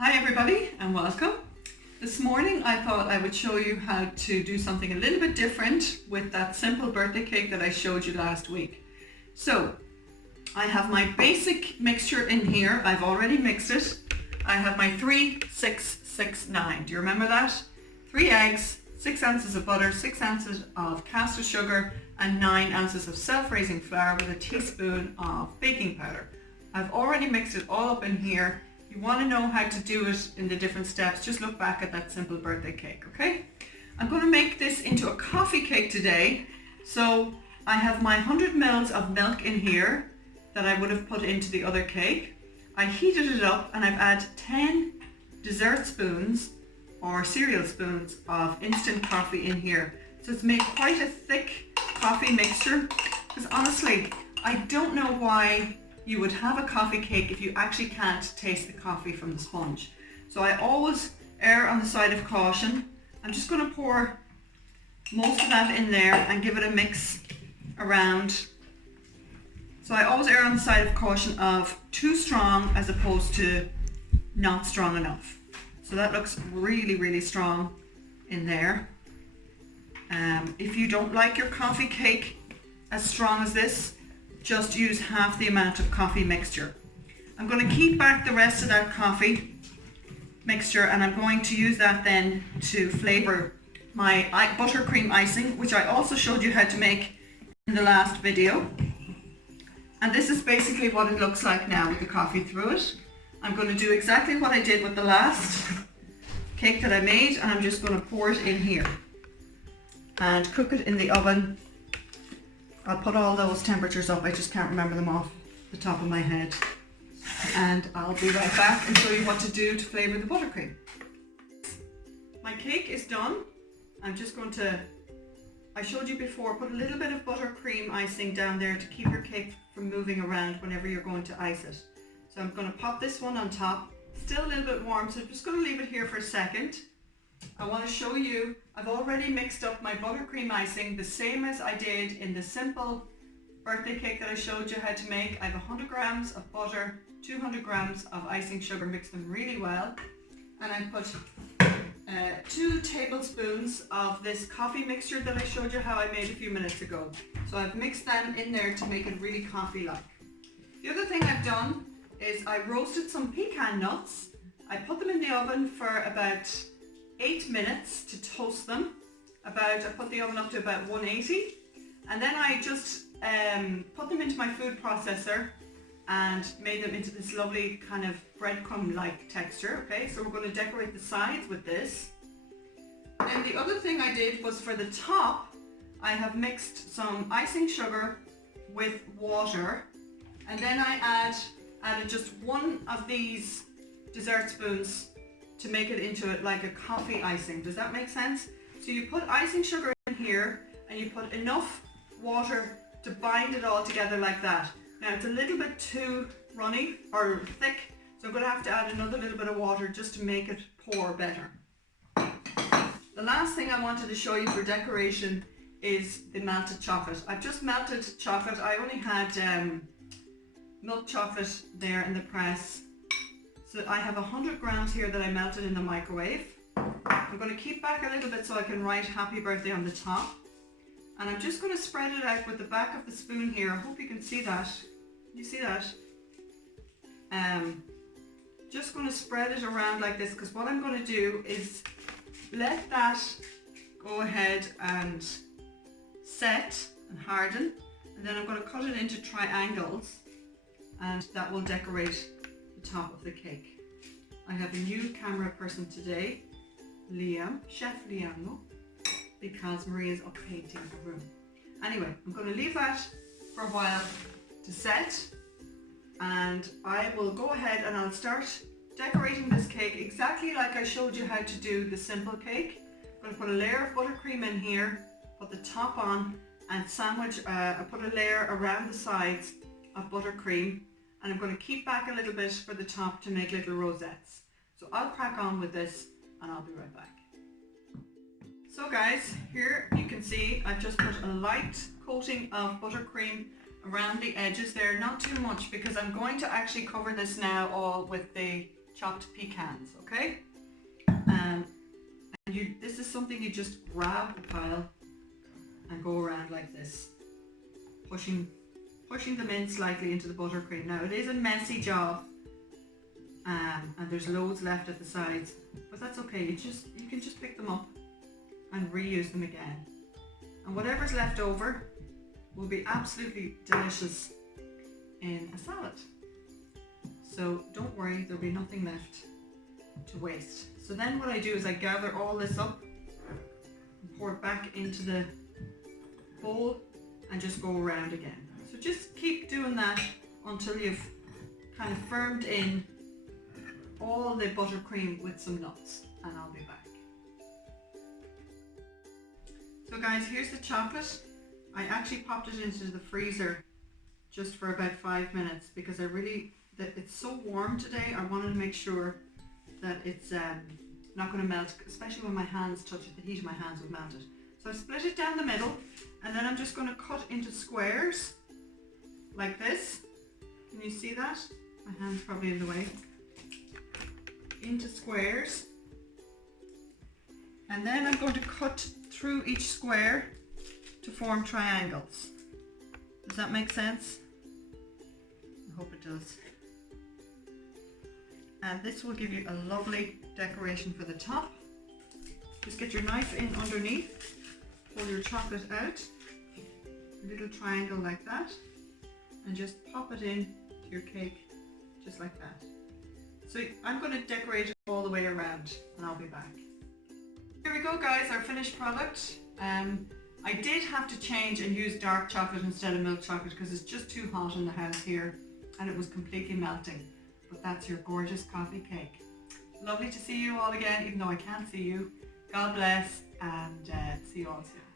Hi everybody and welcome. This morning I thought I would show you how to do something a little bit different with that simple birthday cake that I showed you last week. So I have my basic mixture in here. I've already mixed it. I have my 3, 6, 6, 9. Do you remember that? 3 eggs, 6 ounces of butter, 6 ounces of caster sugar and 9 ounces of self-raising flour with a teaspoon of baking powder. I've already mixed it all up in here. If you want to know how to do it in the different steps, just look back at that simple birthday cake, okay? I'm going to make this into a coffee cake today. So I have my 100 ml of milk in here that I would have put into the other cake. I heated it up and I've added 10 dessert spoons or cereal spoons of instant coffee in here. So it's made quite a thick coffee mixture, because honestly, I don't know why you would have a coffee cake if you actually can't taste the coffee from the sponge. So I always err on the side of caution. I'm just going to pour most of that in there and give it a mix around. So I always err on the side of caution of too strong as opposed to not strong enough. So that looks really, really strong in there. If you don't like your coffee cake as strong as this, just use half the amount of coffee mixture. I'm going to keep back the rest of that coffee mixture and I'm going to use that then to flavour my buttercream icing, which I also showed you how to make in the last video. And this is basically what it looks like now with the coffee through it. I'm going to do exactly what I did with the last cake that I made, and I'm just going to pour it in here and cook it in the oven. I'll put all those temperatures up, I just can't remember them off the top of my head. And I'll be right back and show you what to do to flavour the buttercream. My cake is done. I'm just going to, I showed you before, put a little bit of buttercream icing down there to keep your cake from moving around whenever you're going to ice it. So I'm going to pop this one on top. Still a little bit warm, so I'm just going to leave it here for a second. I want to show you, I've already mixed up my buttercream icing the same as I did in the simple birthday cake that I showed you how to make. I have 100 grams of butter, 200 grams of icing sugar, mix them really well. And I put 2 tablespoons of this coffee mixture that I showed you how I made a few minutes ago. So I've mixed them in there to make it really coffee-like. The other thing I've done is I roasted some pecan nuts. I put them in the oven for about 8 minutes to toast them. I put the oven up to about 180, and then I just put them into my food processor and made them into this lovely kind of breadcrumb-like texture. Okay, so we're going to decorate the sides with this. And the other thing I did was for the top, I have mixed some icing sugar with water, and then I added just one of these dessert spoons to make it into it like a coffee icing. Does that make sense? So you put icing sugar in here and you put enough water to bind it all together like that. Now it's a little bit too runny or thick, so I'm going to have to add another little bit of water just to make it pour better. The last thing I wanted to show you for decoration is the melted chocolate. I've just melted chocolate. I only had milk chocolate there in the press. So I have 100 grams here that I melted in the microwave. I'm going to keep back a little bit so I can write happy birthday on the top. And I'm just going to spread it out with the back of the spoon here. I hope you can see that. You see that? Just going to spread it around like this, because what I'm going to do is let that go ahead and set and harden. And then I'm going to cut it into triangles, and that will decorate the top of the cake. I have a new camera person today, Liam, Chef Liam, because Maria's up painting the room. Anyway, I'm going to leave that for a while to set, and I will go ahead and I'll start decorating this cake exactly like I showed you how to do the simple cake. I'm going to put a layer of buttercream in here, put the top on, and sandwich, I put a layer around the sides of buttercream, and I'm going to keep back a little bit for the top to make little rosettes. So I'll crack on with this and I'll be right back. So guys, here you can see I've just put a light coating of buttercream around the edges there, not too much, because I'm going to actually cover this now all with the chopped pecans, okay? This is something you just grab a pile and go around like this, pushing them in slightly into the buttercream. Now it is a messy job, and there's loads left at the sides, but that's okay. You can just pick them up and reuse them again. And whatever's left over will be absolutely delicious in a salad. So don't worry, there'll be nothing left to waste. So then what I do is I gather all this up and pour it back into the bowl and just go around again. So just keep doing that until you've kind of firmed in all the buttercream with some nuts, and I'll be back. So guys, here's the chocolate. I actually popped it into the freezer just for about 5 minutes because it's so warm today. I wanted to make sure that it's not going to melt, especially when my hands touch it. The heat of my hands would melt it. So I split it down the middle, and then I'm just going to cut into squares like this. Can you see that? My hand's probably in the way. Into squares. And then I'm going to cut through each square to form triangles. Does that make sense? I hope it does. And this will give you a lovely decoration for the top. Just get your knife in underneath, pull your chocolate out, a little triangle like that, and just pop it in to your cake just like that. So I'm going to decorate it all the way around, and I'll be back. Here we go guys, our finished product. I did have to change and use dark chocolate instead of milk chocolate because it's just too hot in the house here and it was completely melting. But that's your gorgeous coffee cake. Lovely to see you all again, even though I can't see you. God bless, and see you all soon.